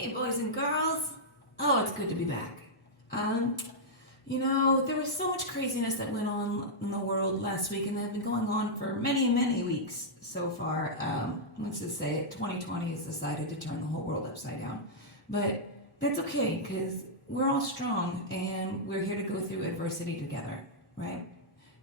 Hey, boys and girls. Oh, it's good to be back. There was so much craziness that went on in the world last week, and they've been going on for many, many weeks so far. Let's just say it, 2020 has decided to turn the whole world upside down. But that's okay, because we're all strong, and we're here to go through adversity together, right?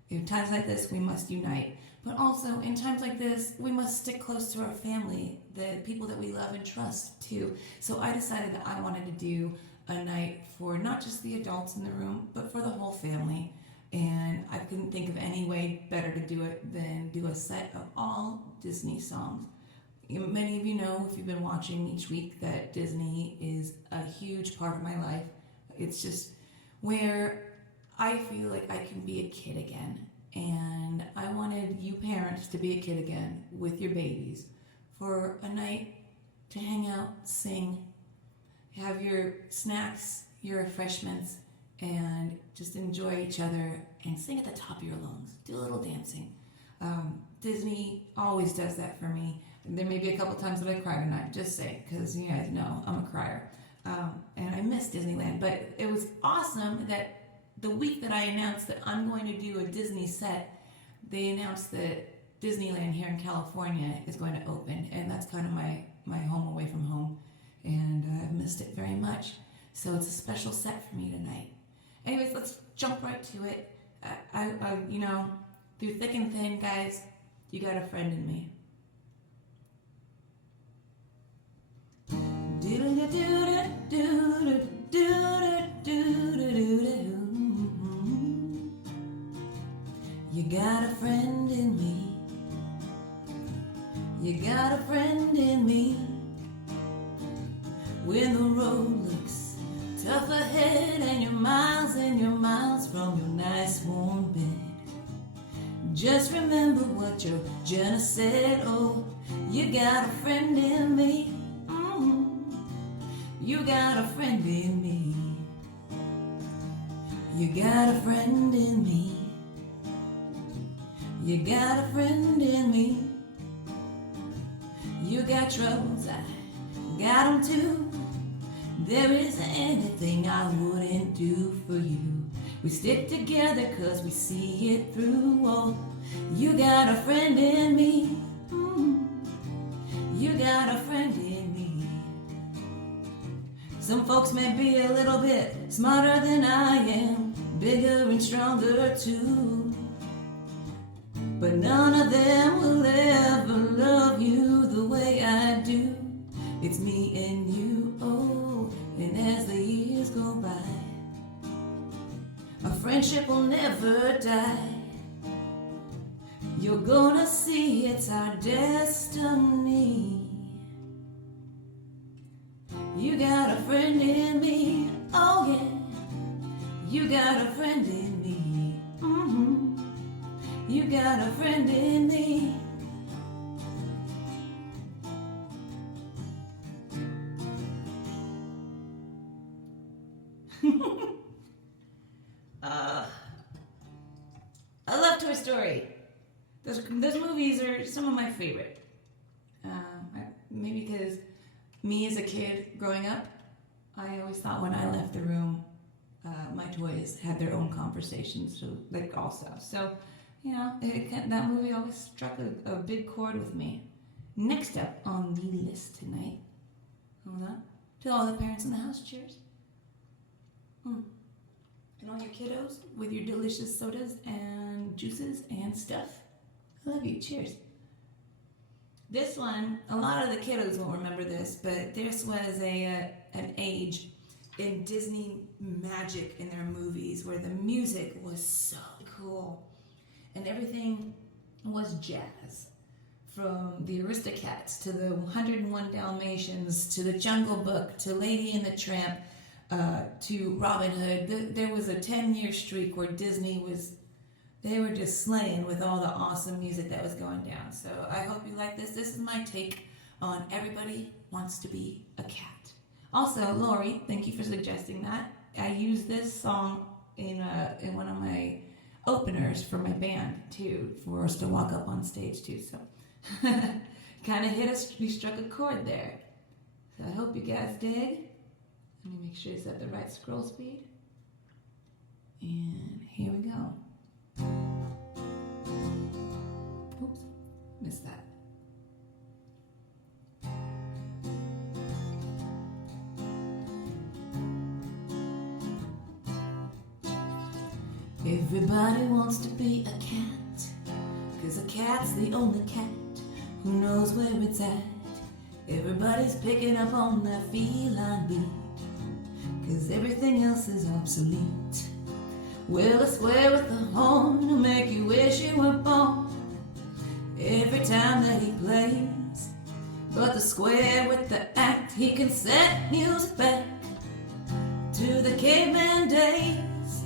In times like this, we must unite. But also, in times like this, we must stick close to our family, the people that we love and trust, too. So I decided that I wanted to do a night for not just the adults in the room, but for the whole family. And I couldn't think of any way better to do it than do a set of all Disney songs. Many of you know, if you've been watching each week, that Disney is a huge part of my life. It's just where I feel like I can be a kid again. And I wanted you parents to be a kid again with your babies for a night to hang out, sing, have your snacks, your refreshments, and just enjoy each other and sing at the top of your lungs. Do a little dancing. Disney always does that for me. There may be a couple times that I cry tonight, just say, because you guys know I'm a crier. And I miss Disneyland, but it was awesome that the week that I announced that I'm going to do a Disney set, they announced that Disneyland here in California is going to open, and that's kind of my home away from home, and I've missed it very much. So it's a special set for me tonight. Anyways, let's jump right to it. Through thick and thin, guys, you got a friend in me. You got a friend in me. You got a friend in me. When the road looks tough ahead and you're miles from your nice warm bed, just remember what your Jenna said. Oh, you got a friend in me. You got a friend in me. You got a friend in me. You got a friend in me. You got troubles, I got them too. There isn't anything I wouldn't do for you. We stick together cause we see it through. Oh, you got a friend in me. You got a friend in me. Some folks may be a little bit smarter than I am, bigger and stronger too, but none of them will ever love you the way I do. It's me and you, oh, and as the years go by, our friendship will never die. You're gonna see it's our destiny. You got a friend in me, oh yeah. You got a friend in me. You got a friend in me. I love Toy Story. Those movies are some of my favorite. Maybe because me as a kid growing up, I always thought when I left the room, my toys had their own conversations, so like also. So, that movie always struck a big chord with me. Next up on the list tonight, hold on, to all the parents in the house, cheers. And all your kiddos with your delicious sodas and juices and stuff. I love you, cheers. This one, a lot of the kiddos won't remember this, but this was an age in Disney magic in their movies where the music was so cool and everything was jazz. From the Aristocats to the 101 Dalmatians to the Jungle Book to Lady and the Tramp to Robin Hood. There was a 10-year streak where Disney they were just slaying with all the awesome music that was going down. So I hope you like this. This is my take on Everybody Wants to Be a Cat. Also, Lori, thank you for suggesting that. I used this song in one of my openers for my band too, for us to walk up on stage too. So kind of we struck a chord there. So I hope you guys dig. Let me make sure it's at the right scroll speed. And here we go. Oops, missed that. Everybody wants to be a cat, 'cause a cat's the only cat who knows where it's at. Everybody's picking up on that feline beat, 'cause everything else is obsolete. Well, I swear with the horn to make you wish you were born every time that he plays. But the square with the act, he can set music back to the caveman days.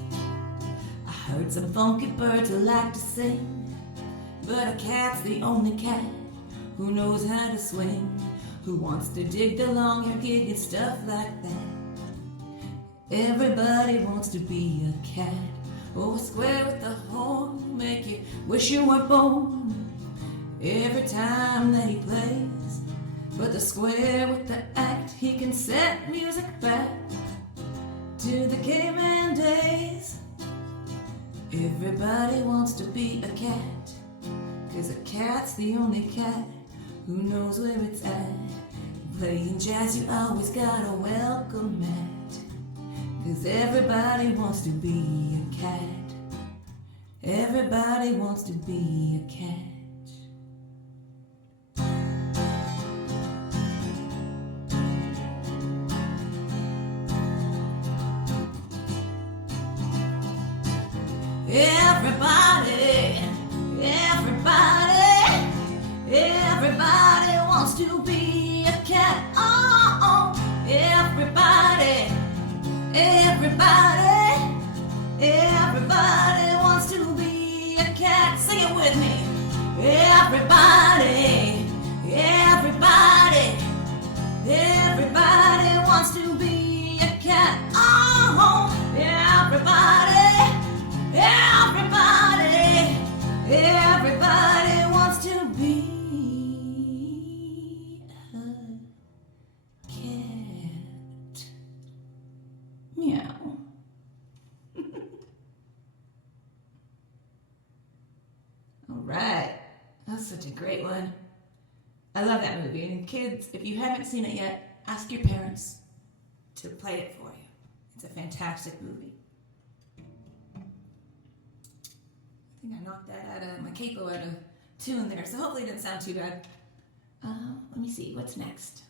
I heard some funky birds who like to sing, but a cat's the only cat who knows how to swing, who wants to dig the long hair gig and stuff like that. Everybody wants to be a cat. Oh, a square with the horn, make you wish you were born every time that he plays. But the square with the act, he can set music back to the caveman days. Everybody wants to be a cat, 'cause a cat's the only cat who knows where it's at. Playing jazz, you always got a welcome mat, 'cause everybody wants to be a cat. Everybody wants to be a cat. Everybody wants to be a cat. Oh, everybody wants to be a cat. Sing it with me. Everybody wants to be a cat. Oh, everybody wants to be a cat. Meow. All right, that's such a great one. I love that movie. And kids, if you haven't seen it yet, ask your parents to play it for you. It's a fantastic movie. I think I knocked that out of my capo out of tune there, so hopefully it didn't sound too bad. Let me see, what's next?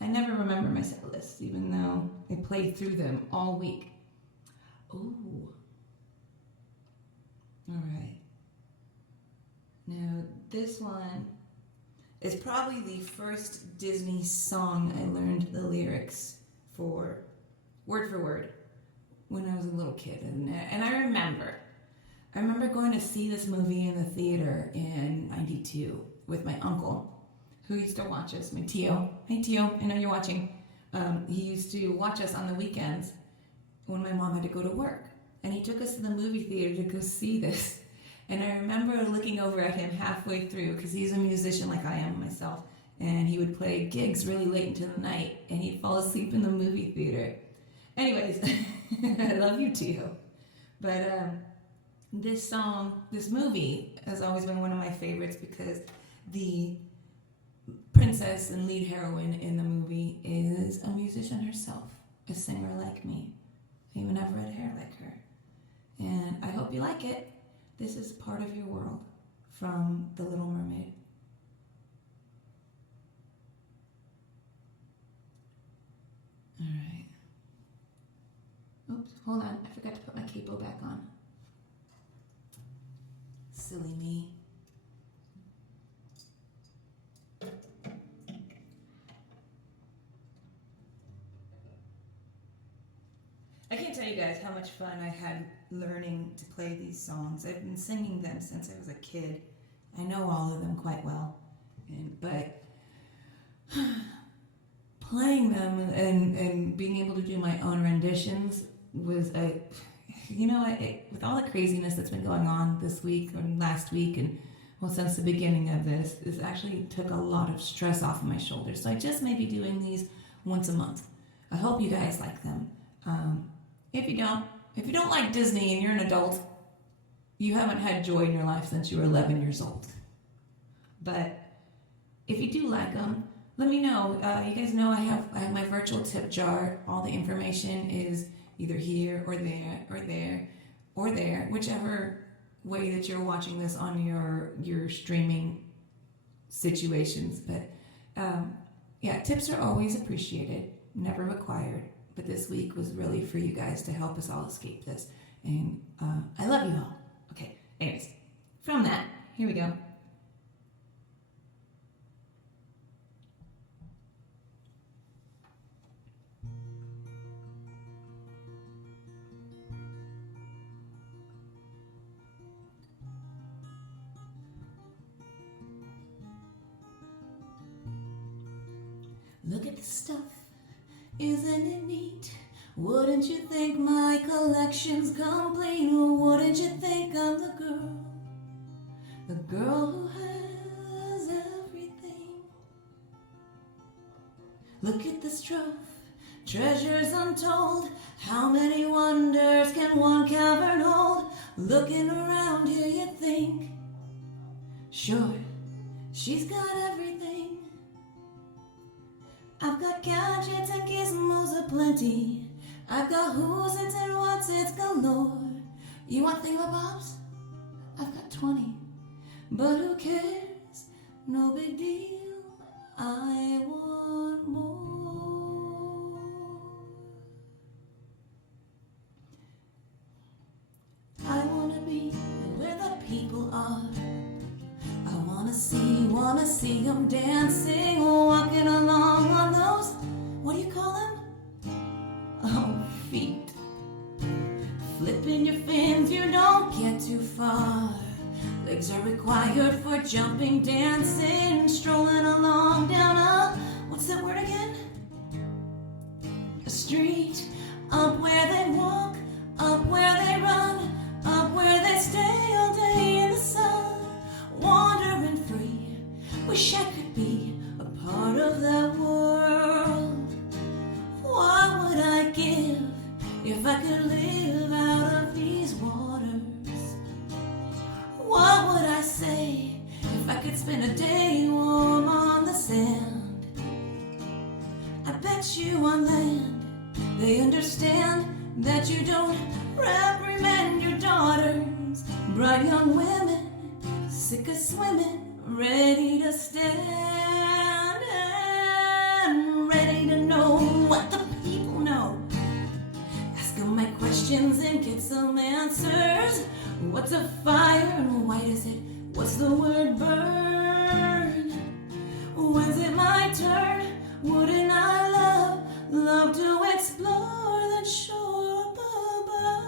I never remember my set lists, even though I played through them all week. Ooh. All right. Now, this one is probably the first Disney song I learned the lyrics for word, when I was a little kid. And I remember going to see this movie in the theater in 92 with my uncle, who used to watch us, my Tio. Hey, Tio, I know you're watching. He used to watch us on the weekends when my mom had to go to work. And he took us to the movie theater to go see this. And I remember looking over at him halfway through, because he's a musician like I am myself, and he would play gigs really late into the night, and he'd fall asleep in the movie theater. Anyways, I love you, Tio. But this movie has always been one of my favorites, because the princess and lead heroine in the movie is a musician herself, a singer like me. I even have red hair like her. And I hope you like it. This is Part of Your World from The Little Mermaid. All right. Oops, hold on. I forgot to put my capo back on. Silly me. I can't tell you guys how much fun I had learning to play these songs. I've been singing them since I was a kid. I know all of them quite well, but playing them and being able to do my own renditions was with all the craziness that's been going on this week or last week and well, since the beginning of this actually took a lot of stress off of my shoulders. So I just may be doing these once a month. I hope you guys like them. If you don't like Disney and you're an adult, you haven't had joy in your life since you were 11 years old. But if you do like them, let me know. You guys know I have my virtual tip jar. All the information is either here or there or there or there, whichever way that you're watching this on your streaming situations. But yeah, tips are always appreciated, never required. But this week was really for you guys to help us all escape this. And I love you all. Okay, anyways, from that, here we go. Look at the stuff, isn't it neat? Wouldn't you think my collection's complete? Wouldn't you think I'm the girl who has everything? Look at this trove, treasures untold. How many wonders can one cavern hold? Looking around here you think, sure, she's got everything. I've got gadgets and gizmos aplenty. I've got who's it's and what's it's galore. You want thingamabobs? I've got 20. But who cares? No big deal. I want more. I wanna be where the people are. I wanna see them dancing, walking along on those, what do you call them? Oh, feet. Flipping your fins, you don't get too far. Legs are required for jumping, dancing, strolling along down a, what's that word again? A street, up where they walk, up where they run, up where they stay all day in the sun, wandering free. Wish I could be a part of that world. What would I give if I could live out of these waters? What would I say if I could spend a day warm on the sand? I bet you on land they understand that you don't reprimand your daughters. Bright young women, sick of swimming, ready to stand and ready to know what the people know. Ask them my questions and get some answers. What's a fire and why does it? What's the word burn? When's it my turn? Wouldn't I love to explore that shore up above,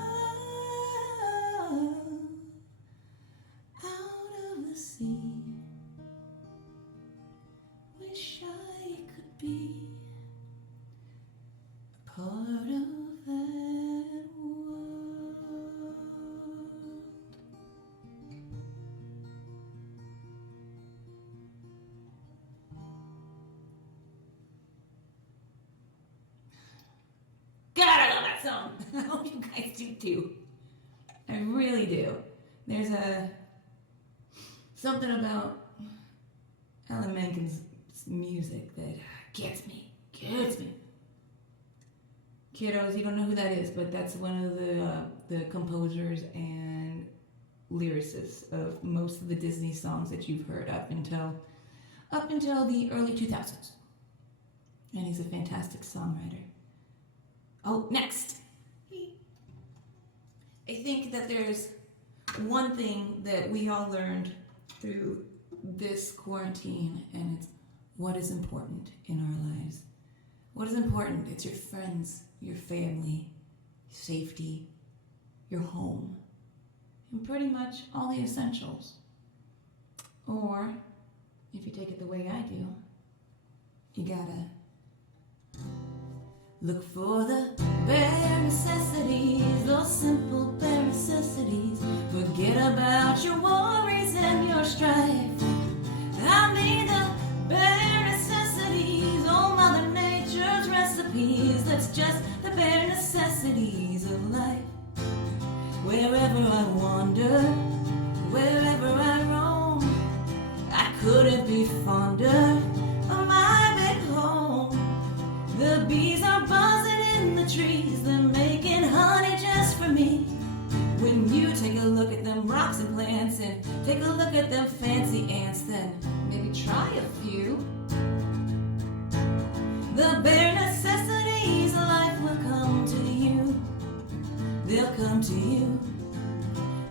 out of the sea? Wish I could be a part of that world. God, I love that song. I hope you guys do too. I really do. There's something about Alan Menken's music that gets me. Kiddos, you don't know who that is, but that's one of the composers and lyricists of most of the Disney songs that you've heard up until the early 2000s. And he's a fantastic songwriter. Oh, next. I think that there's one thing that we all learned through this quarantine, and it's what is important in our lives. What is important? It's your friends, your family, safety, your home, and pretty much all the essentials. Or, if you take it the way I do, you gotta look for the bare necessities, those simple bare necessities. Forget about your worries and your strife. I mean the bare necessities, oh Mother Nature's recipes. That's just the bare necessities of life. Wherever I wander, wherever I roam, I couldn't be fonder of my big home. The bees are buzzing in the trees, they're making honey just for me. When you take a look at them rocks and plants and take a look at them fancy ants, then maybe try a few. The bare necessities of life will come to you. They'll come to you.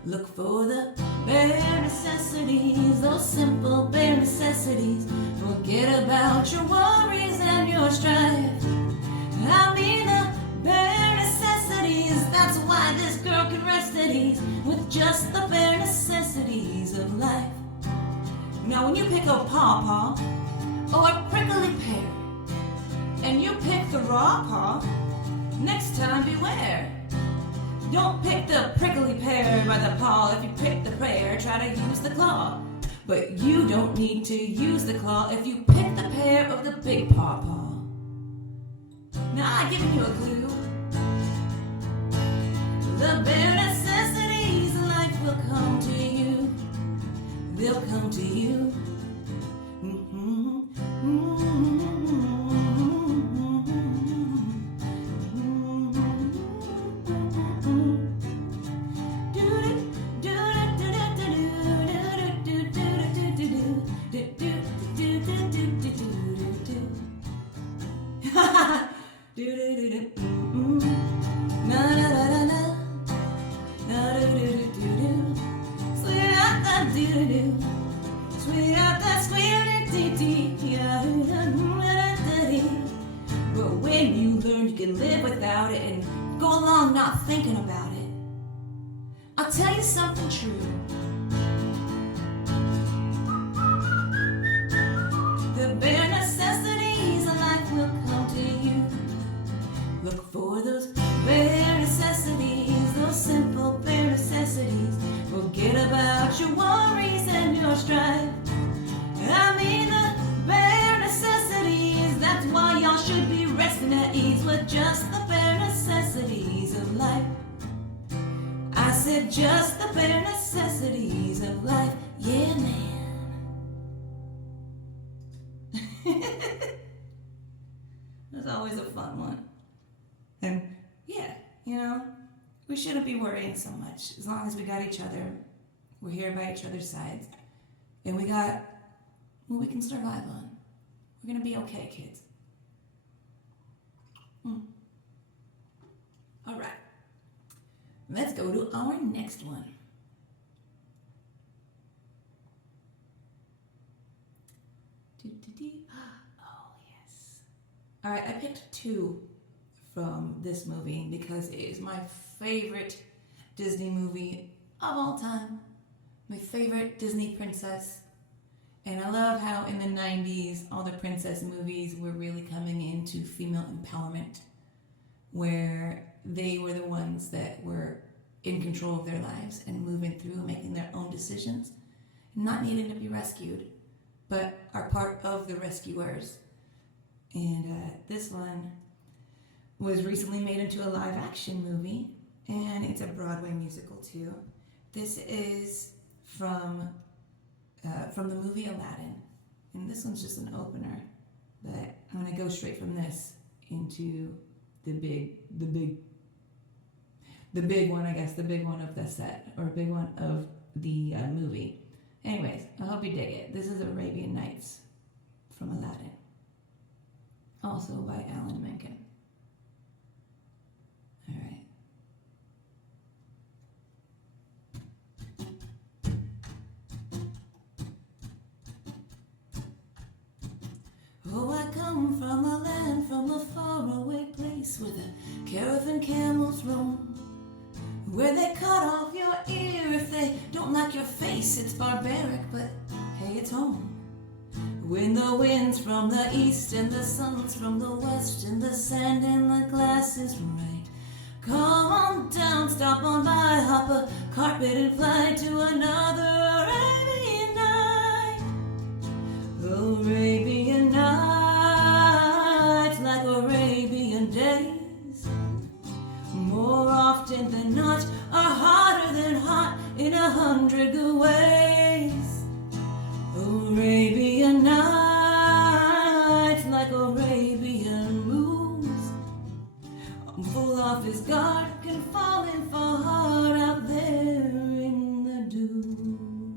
Look for the bare necessities, those simple bare necessities. Forget about your worries and your strife. I mean the bare necessities. That's why this girl can rest at ease with just the bare necessities of life. Now when you pick a pawpaw or a prickly pear and you pick the raw paw, next time beware. Don't pick the prickly pear by the paw. If you pick the pear, try to use the claw. But you don't need to use the claw if you pick the pear of the big pawpaw. Now I've given you a clue. The bare necessities of life will come to you. They'll come to you. But when you learn you can live without it and go along not thinking about it, I'll tell you something true. The bare necessities of life will come to you. Look for those bare necessities, those simple bare necessities. Forget about your worries and your strife. I mean the bare necessities. That's why y'all should be resting at ease with just the bare necessities of life. I said just the bare necessities of life. Yeah, man. That's always a fun one. And yeah, you know, we shouldn't be worrying so much. As long as we got each other, we're here by each other's sides, and we got what we can survive on. We're gonna be okay, kids. All right, let's go to our next one. Oh, yes. All right, I picked two from this movie because it is my favorite Disney movie of all time. My favorite Disney princess. And I love how in the 90s, all the princess movies were really coming into female empowerment, where they were the ones that were in control of their lives and moving through, making their own decisions, not needing to be rescued, but are part of the rescuers. And this one was recently made into a live action movie, and it's a Broadway musical too. This is from the movie Aladdin, and this one's just an opener, but I'm gonna go straight from this into the big one, I guess, the big one of the set, or big one of the movie. Anyways, I hope you dig it. This is Arabian Nights from Aladdin, also by Alan Menken. All right. Oh, I come from a land, from a faraway place where the caravan camels roam, where they cut off your ear if they don't like your face. It's barbaric, but hey, it's home. When the wind's from the east and the sun's from the west and the sand in the glass is right, come on down, stop on by, hop a carpet and fly to another Arabian night. Arabian nights like Arabian days, more often than not are hotter than hot in 100 good ways. Arabian nights like Arabian moons, full off his guard can fall and fall hard out there in the dunes.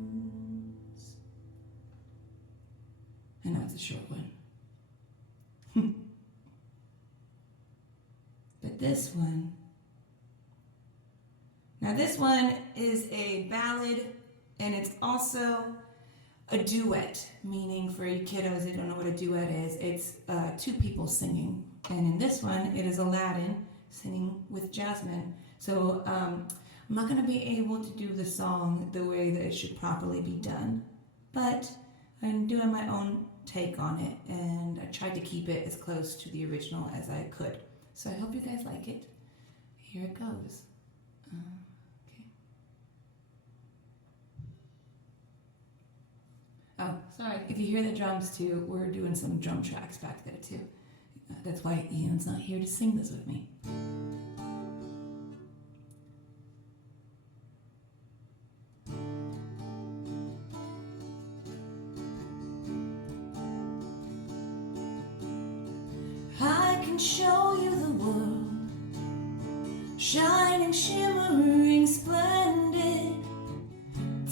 I know it's a short one. But this one, now this one is a ballad, and it's also a duet, meaning for you kiddos who don't know what a duet is, it's two people singing. And in this one, it is Aladdin singing with Jasmine. So I'm not going to be able to do the song the way that it should properly be done, but I'm doing my own take on it, and I tried to keep it as close to the original as I could. So I hope you guys like it. Here it goes. Okay. Oh, sorry. If you hear the drums too, we're doing some drum tracks back there too. That's why Ian's not here to sing this with me. I can show you the world, shining, shimmering, splendid.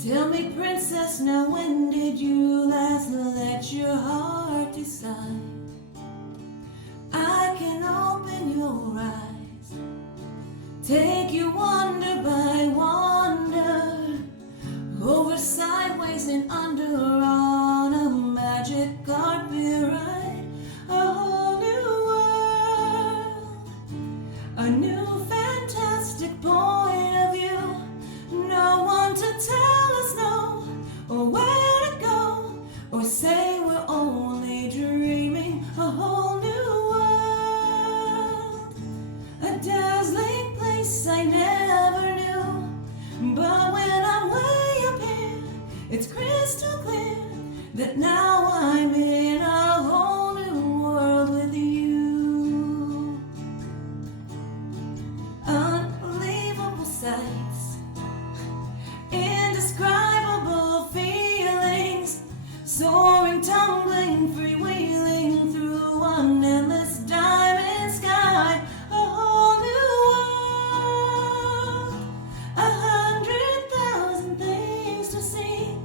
Tell me, princess, now when did you last let your heart decide? I can open your eyes, take you wonder by wonder, over, sideways, and under on a magic carpet ride. A whole new world, a new fantastic point of view. No one to tell us no, or where to go, or say we're only dreaming. A whole new world, a dazzling place I never knew. But when I'm way up here, it's crystal clear that now I'm in a whole new world with you. Unbelievable sights, indescribable feelings, soaring, tumbling, freewheeling through an endless diamond sky. A whole new world, 100,000 things to see.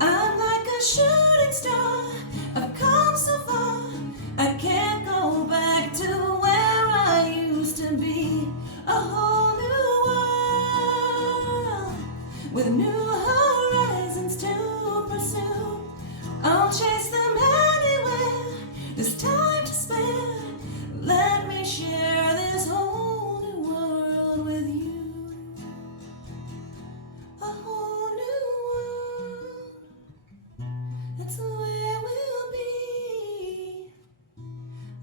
I'm like a shooting star, I've come so far, I can't go back to where I used to be. A whole new world, with new horizons to pursue. I'll chase them anywhere, there's time to spare. Let me share this whole new world with you. A whole new world, that's where we'll be.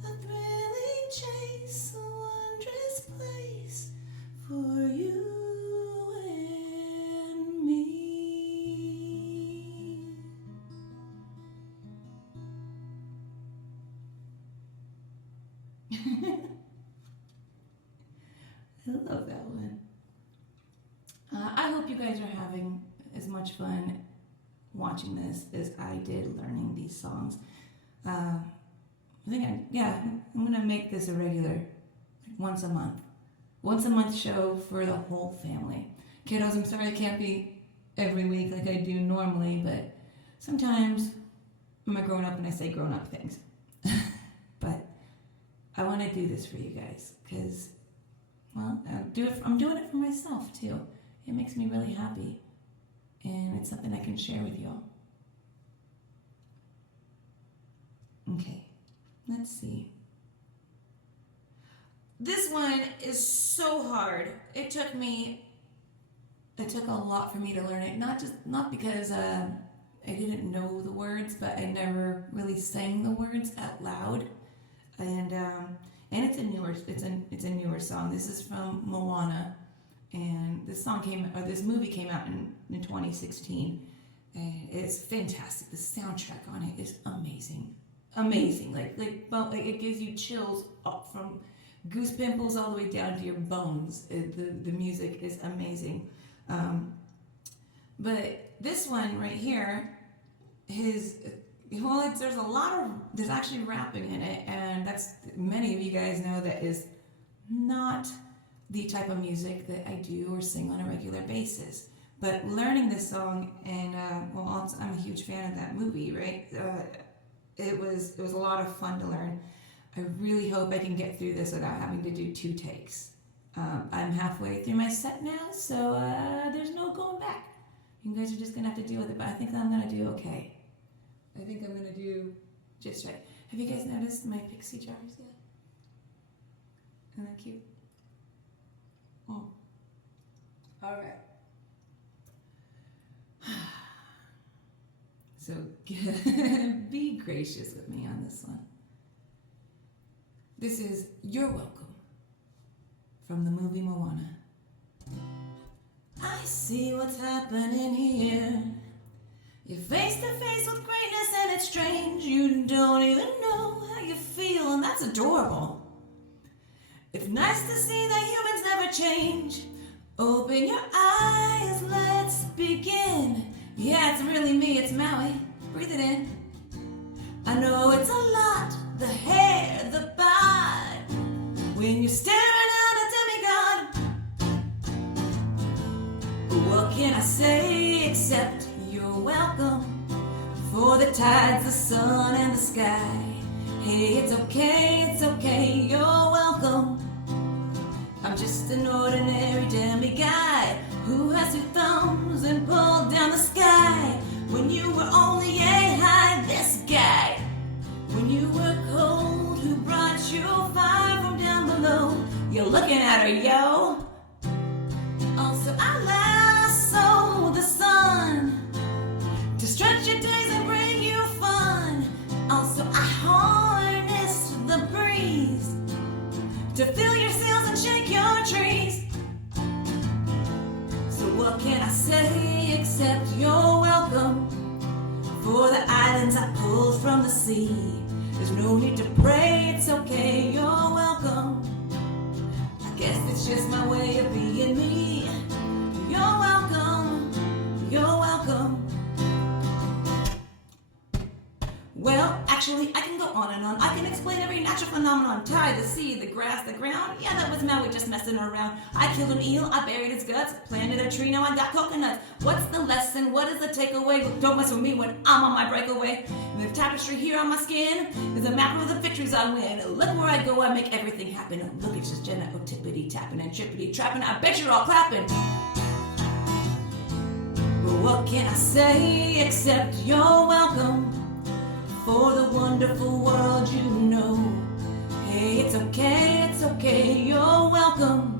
A thrilling chase, a wondrous place for you and me. I love that one. I hope you guys are having as much fun watching this as I did learning these songs. I think I'm gonna make this a regular, once a month show for the whole family. Kiddos, I'm sorry I can't be every week like I do normally, but sometimes I'm a grown up and I say grown up things. But I want to do this for you guys because, well, I'm doing it for myself too. It makes me really happy, and it's something I can share with y'all. Okay, let's see. This one is so hard. It took a lot for me to learn it. Not because I didn't know the words, but I never really sang the words out loud. And it's a newer song. This is from Moana, and this movie came out in 2016, and it's fantastic. The soundtrack on it is amazing. Like it gives you chills up from goose pimples all the way down to your bones. The music is amazing. But this one right here, there's actually rapping in it, and that's, many of you guys know that is not the type of music that I do or sing on a regular basis. But learning this song, and I'm a huge fan of that movie, right? It was a lot of fun to learn. I really hope I can get through this without having to do 2 takes. I'm halfway through my set now, so there's no going back. You guys are just gonna have to deal with it, but I think I'm gonna do okay. I think I'm gonna do just right. Have you guys noticed my pixie jars yet? Isn't that cute? Oh. All right. So be gracious with me on this one. This is You're Welcome from the movie Moana. I see what's happening here. You're face to face with greatness and it's strange. You don't even know how you feel, and that's adorable. It's nice to see that humans never change. Open your eyes, let's begin. Yeah, it's really me, it's Maui. Breathe it in. I know it's a lot, the hair, the bod. When you're staring at a demigod. But what can I say except you're welcome? For the tides, the sun, and the sky. Hey, it's okay, you're welcome. I'm just an ordinary demigod who has 2 thumbs and pulled down the sky. When you were only yay high, this guy. When you were cold, who brought you fire from down below? You're looking at her, yo. Also, I lasso the sun to stretch your days and bring you fun. Also, I harness the breeze to fill your sails and shake your trees. So what can I say except you're welcome? For the islands I pulled from the sea, there's no need to pray, it's okay, you're welcome. I guess it's just my way of being me. You're welcome, you're welcome. Well, actually, I can go on and on. I can explain every natural phenomenon. Tide, the sea, the grass, the ground. Yeah, that was Maui just messing around. I killed an eel, I buried its guts, planted a tree, now I got coconuts. What's the lesson? What is the takeaway? Don't mess with me when I'm on my breakaway. And the tapestry here on my skin is a map of the victories I win. Look where I go, I make everything happen. Look, it's just Jenna, tippity tapping and trippity trapping. I bet you're all clapping. But what can I say except you're welcome? For the wonderful world you know. Hey, it's okay, you're welcome.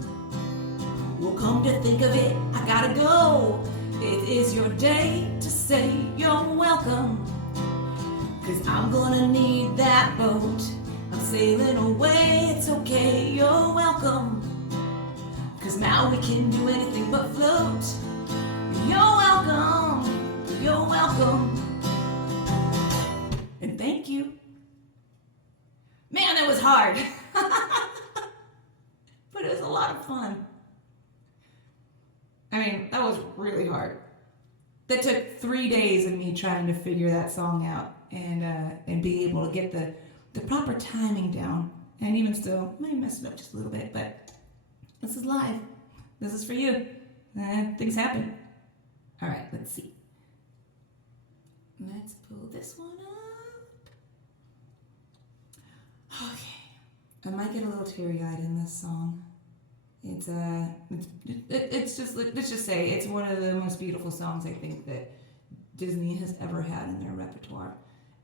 Well, come to think of it, I gotta go. It is your day to say you're welcome. 'Cause I'm gonna need that boat. I'm sailing away, it's okay, you're welcome. 'Cause Maui can do anything but float. You're welcome, you're welcome. And thank you. Man, that was hard. But it was a lot of fun. I mean, that was really hard. That took 3 days of me trying to figure that song out and be able to get the proper timing down. And even still, I might mess it up just a little bit, but this is live. This is for you. Things happen. All right, let's see. Let's pull this one up. Okay, I might get a little teary-eyed in this song. It's just, let's just say it's one of the most beautiful songs I think that Disney has ever had in their repertoire,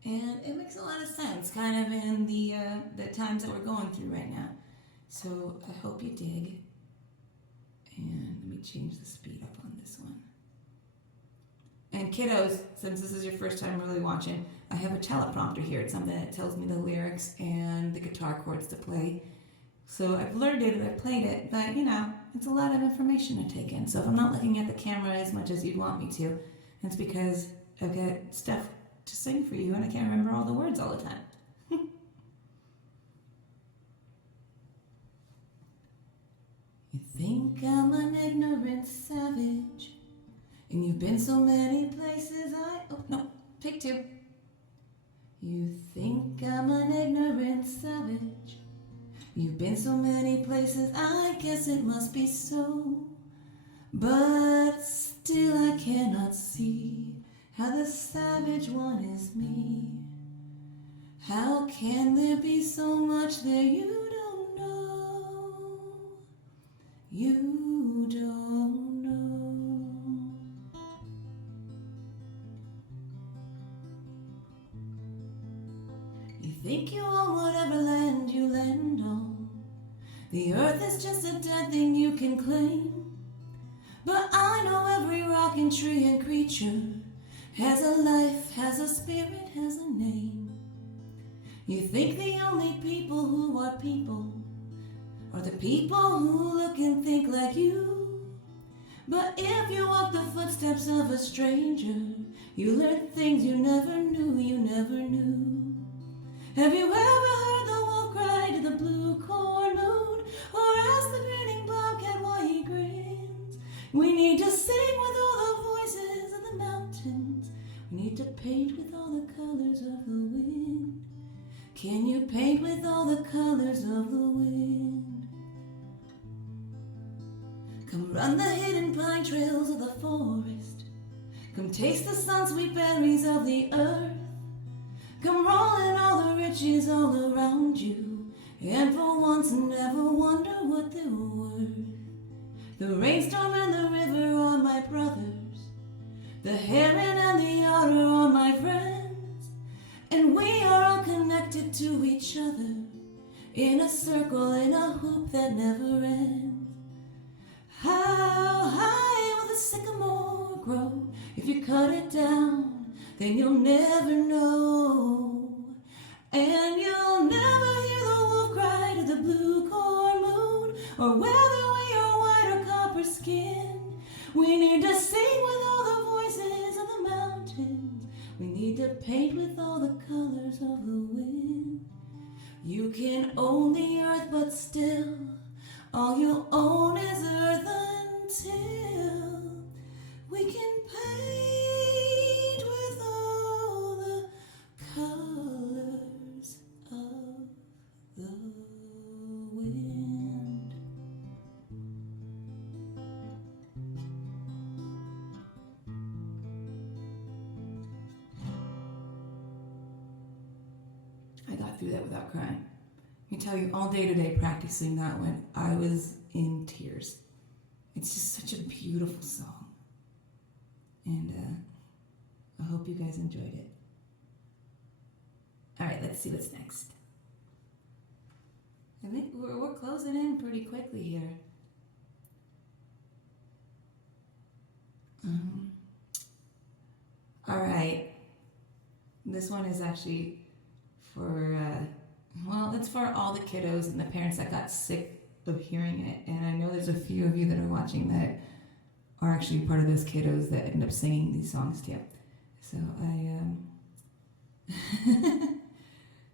and it makes a lot of sense, kind of in the times that we're going through right now. So I hope you dig. And let me change the speed up on this one. And kiddos, since this is your first time really watching, I have a teleprompter here. It's something that tells me the lyrics and the guitar chords to play. So I've learned it and I've played it, but it's a lot of information to take in. So if I'm not looking at the camera as much as you'd want me to, it's because I've got stuff to sing for you and I can't remember all the words all the time. You think I'm an ignorant savage, and you've been so many places oh no, take two. You think I'm an ignorant savage, you've been so many places, I guess it must be so. But still I cannot see how the savage one is me. How can there be so much there you don't know? You don't know. You think you own whatever land you land on. The earth is just a dead thing you can claim. But I know every rock and tree and creature has a life, has a spirit, has a name. You think the only people who are people are the people who look and think like you. But if you walk the footsteps of a stranger, you learn things you never knew, you never knew. Have you ever heard the wolf cry to the blue corn moon, or asked the grinning bobcat why he grins? We need to sing with all the voices of the mountains. We need to paint with all the colors of the wind. Can you paint with all the colors of the wind? Come run the hidden pine trails of the forest. Come taste the sun-sweet berries of the earth. Come roll in all the riches all around you, and for once never wonder what they're worth. The rainstorm and the river are my brothers. The heron and the otter are my friends. And we are all connected to each other in a circle, in a hoop that never ends. How high will the sycamore grow? If you cut it down, then you'll never know. And you'll never hear the wolf cry to the blue corn moon, or whether we are white or copper skin. We need to sing with all the voices of the mountains. We need to paint with all the colors of the wind. You can own the earth, but still, all you own is earth until we can paint with all the colors of the wind. I got through that without crying. I can tell you, all day today practicing that one, I was in tears. It's just such a beautiful song. And I hope you guys enjoyed it. All right, let's see what's next. I think we're closing in pretty quickly here. All right. This one is actually for, it's for all the kiddos and the parents that got sick of hearing it. And I know there's a few of you that are watching that are actually part of those kiddos that end up singing these songs to you. So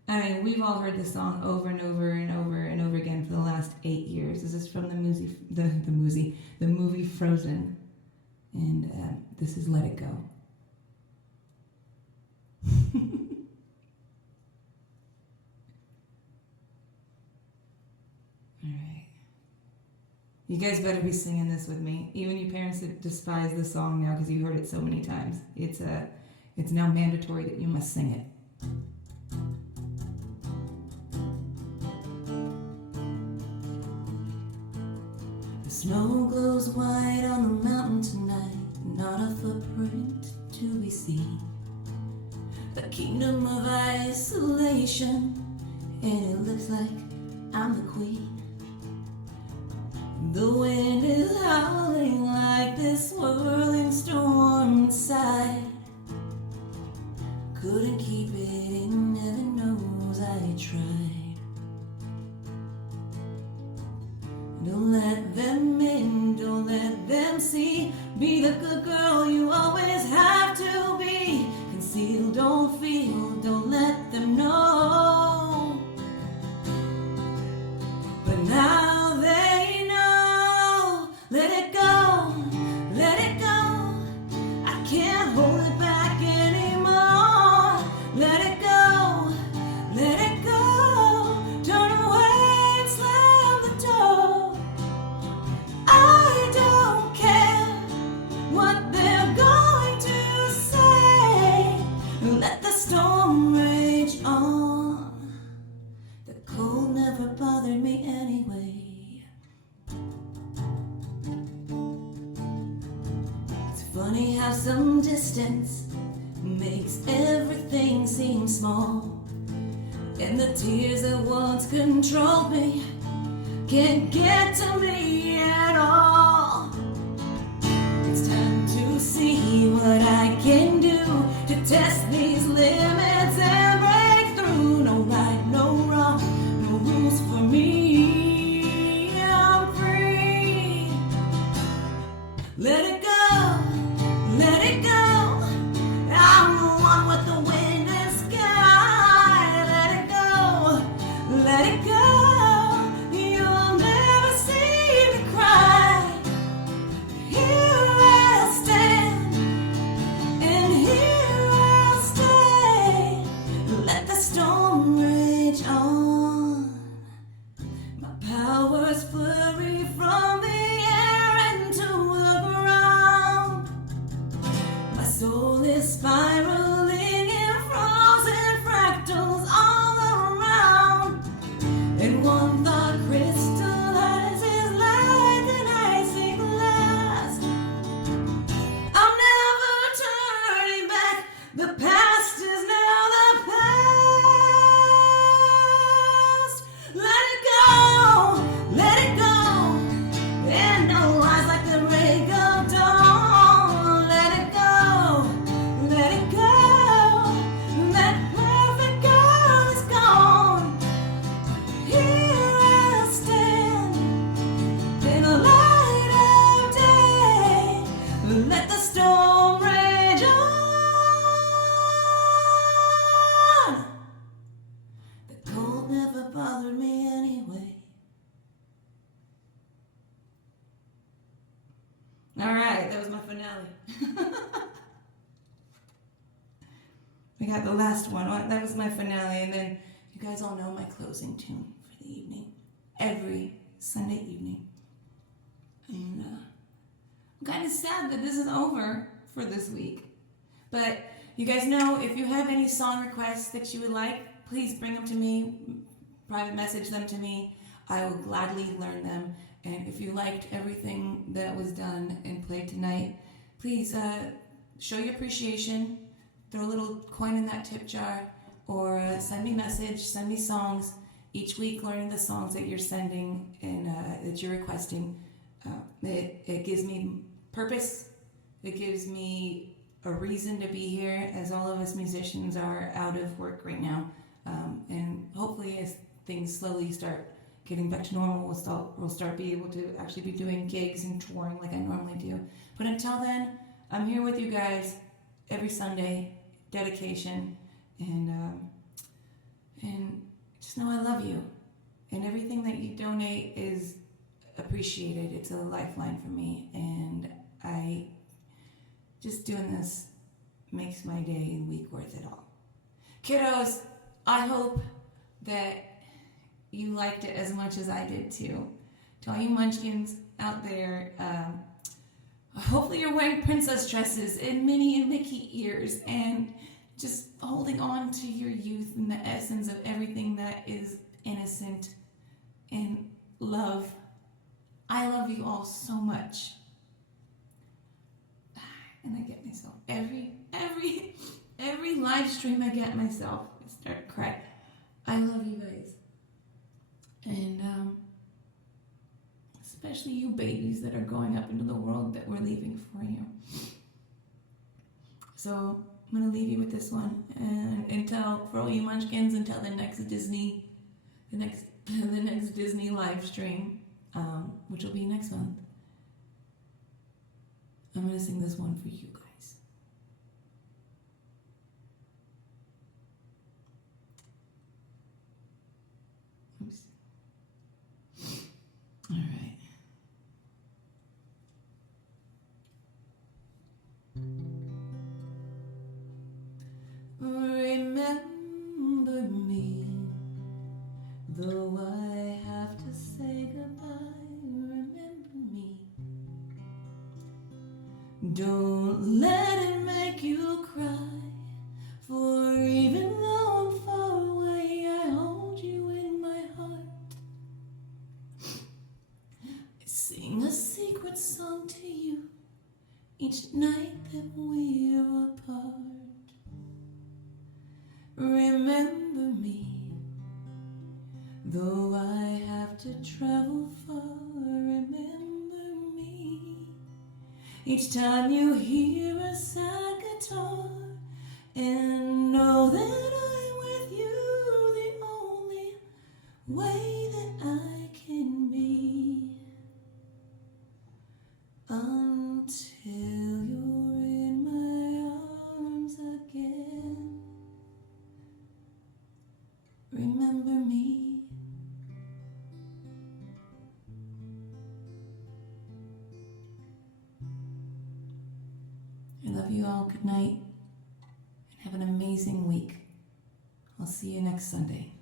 I mean, we've all heard this song over and over and over and over again for the last 8 years. This is from the movie Frozen, and this is Let It Go. All right. You guys better be singing this with me. Even you parents that despise this song now because you heard it so many times. It's now mandatory that you must sing it. The snow glows white on the mountain tonight, not a footprint to be seen. The kingdom of isolation, and it looks like I'm the queen. The wind is howling like this swirling storm inside. Don't let them in, don't let them see. Be the good girl you always have to be. Conceal, don't feel, don't let them know. But now they know. Let it go, let it go. I can't hold it back anymore. Let it go, let it go. Turn away and slam the door. I don't care what they're going to say. Let the storm rage on. The cold never bothered me anyway. It's funny how some distance makes everything seem small, and the tears that once controlled me can't get to me at all. It's time to see what I can do to test these limits and break through. No right, no wrong, no rules for me. I'm free. Let it go, let it go. I'm the one with the wind and sky. Let it go, let it go. You'll never see me cry. Here I'll stand, and here I'll stay. Let the storm rage on. My power's flurry from the air into the ground. My soul is spiraling in frozen fractals all around. And one thought crystallizes like an icy glass. I'm never turning back. The past is now the past. Let it go, let it go. And no lies like the break of dawn. Let it go, let it go. That perfect girl is gone. Here I stand in the light of day. Let the storm rage on. The cold never bothered me anyway. All right, that was my finale. We got the last one. That was my finale, and then you guys all know my closing tune for the evening. Every Sunday evening. And I'm kind of sad that this is over for this week. But you guys know, if you have any song requests that you would like, please bring them to me, private message them to me. I will gladly learn them. And if you liked everything that was done and played tonight, please show your appreciation. Throw a little coin in that tip jar, or send me a message, send me songs. Each week, learning the songs that you're sending and that you're requesting, it gives me purpose. It gives me a reason to be here, as all of us musicians are out of work right now. And hopefully, as things slowly start getting back to normal, we'll start being able to actually be doing gigs and touring like I normally do. But until then, I'm here with you guys every Sunday, dedication, and just know I love you. And everything that you donate is appreciated. It's a lifeline for me, and just doing this makes my day and week worth it all. Kiddos, I hope that you liked it as much as I did too. To all you munchkins out there, hopefully you're wearing princess dresses and Minnie and Mickey ears and just holding on to your youth and the essence of everything that is innocent and love. I love you all so much. And I get myself every live stream I get myself, I start to cry. I love you guys. And especially you babies that are going up into the world that we're leaving for you. So I'm going to leave you with this one. And for all you munchkins, until the next Disney live stream, which will be next month. I'm going to sing this one for you guys. Oops. All right. Remember me, though I have to say goodbye. Remember me. Don't let it make you cry, for even though I'm far away, I hold you in my heart. I sing a secret song to you each night that we're apart. Remember me, though I have to travel far. Remember me, each time you hear a sad guitar, and know that I'm with you the only way that I can be, until you're in my arms again. Remember me. I love you all. Good night, and have an amazing week. I'll see you next Sunday.